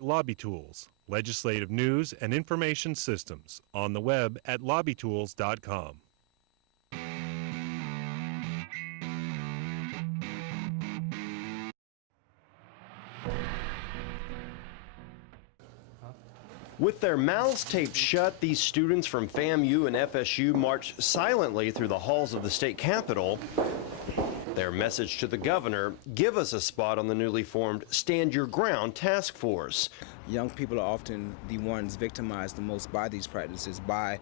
Lobby Tools, legislative news and information systems, on the web at lobbytools.com. With their mouths taped shut, these students from FAMU and FSU marched silently through the halls of the state capitol. Their message to the governor: give us a spot on the newly formed Stand Your Ground task force. Young people are often the ones victimized the most by these practices, by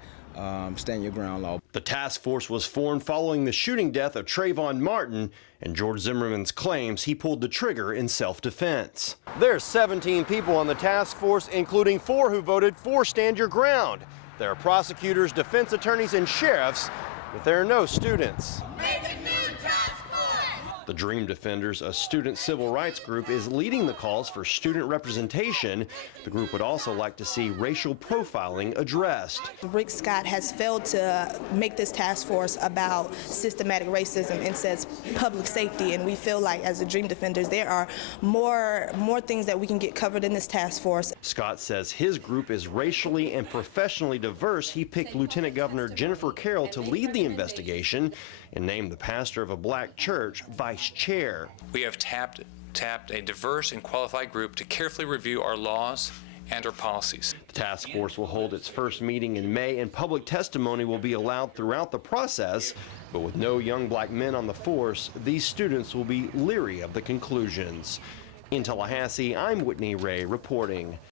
Stand Your Ground law. The task force was formed following the shooting death of Trayvon Martin and George Zimmerman's claims he pulled the trigger in self-defense. There's 17 people on the task force, including 4 who voted for Stand Your Ground. There are prosecutors, defense attorneys, and sheriffs, but there are no students. Make a new task force! The Dream Defenders, a student civil rights group, is leading the calls for student representation. The group would also like to see racial profiling addressed. Rick Scott has failed to make this task force about systematic racism and says public safety, and we feel like as the Dream Defenders there are more things that we can get covered in this task force. Scott says his group is racially and professionally diverse. He picked Lieutenant Governor Jennifer Carroll to lead the investigation and named the pastor of a black church vice chair. We have tapped a diverse and qualified group to carefully review our laws and our policies. The task force will hold its first meeting in May, and public testimony will be allowed throughout the process. But with no young black men on the force, these students will be leery of the conclusions. In Tallahassee, I'm Whitney Ray reporting.